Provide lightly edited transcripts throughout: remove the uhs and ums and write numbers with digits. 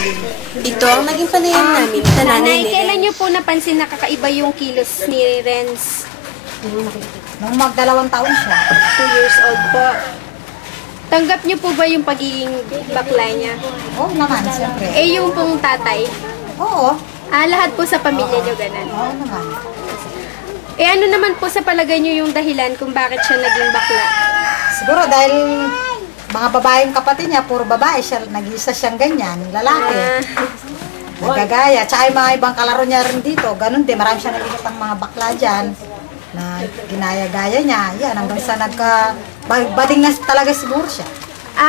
namin. Ito ang naging panayam namin sa nanay ni Kailan Renz. niyo po napansin na kakaiba yung kilos ni Renz? Nung mag-2 taon siya. 2 years old po. Tanggap niyo po ba yung pagiging bakla niya? Oo naman, siyempre. Eh, yung pong tatay? Oo. Lahat po sa pamilya niyo ganun. Oo naman. Eh, ano naman po sa palagay niyo yung dahilan kung bakit siya naging bakla? Siguro dahil mga babaeng kapatid niya, puro babae siya, nag-isa siyang ganyan, lalaki. Nagagaya. Tsaka yung mga ibang kalaro niya rin dito, ganun din. Marami siya nakikitang mga bakla dyan na ginaya-gaya niya. Yan, hanggang sa bading na talaga siguro siya.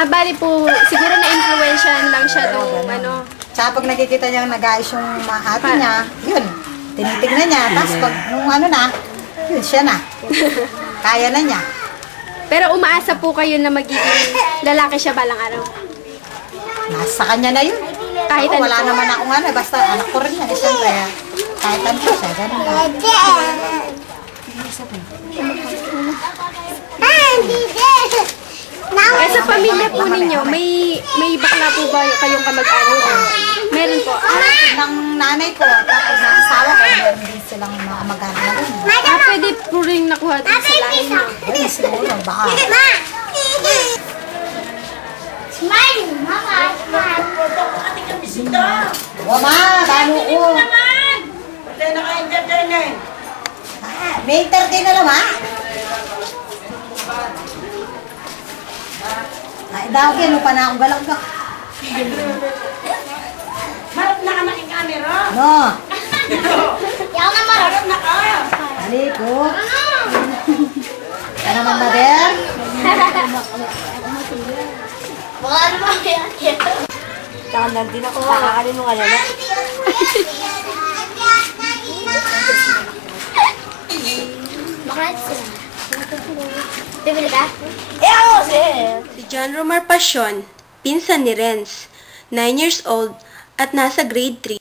Bali po, siguro na-influensyahan lang siya nung ano. Tsaka pag nakikita niya nag-ayos yung ate niya, yun, tinitignan niya. Tapos pag nung ano na, yun, siya na. Kaya na niya. Pero umaasa po kayo na magiging lalaki siya balang araw. Nasa kanya na yun. Kahit Oo, ano wala po. naman akong ano, basta anak ko rin yan. Siyempre, kahit ano siya, ganun lang. Eh, sa pamilya po ninyo, may bakla po ba kayong kamag-anak? Meron po. Ng nanay ko, tapos ng asawa ko, meron din silang mga mag-anak na ganyan. Pwede po rin nakuha din sa lahi mo. Ayun, siguro, baka. Smile! Mama! Smile! Mama, bano ko. May entertain na naman. Ay, daw yan, lupa na akong galagak. Marap na ka makikamera! No, Yaw na marap na ka! haliko. Ka naman, mother. Baka naman kaya kaya. Takanan din ako, makakanin nung alala. Bakit sila? Bibili ka? Si John Romar Passion, pinsan ni Renz, 9 years old at nasa grade 3.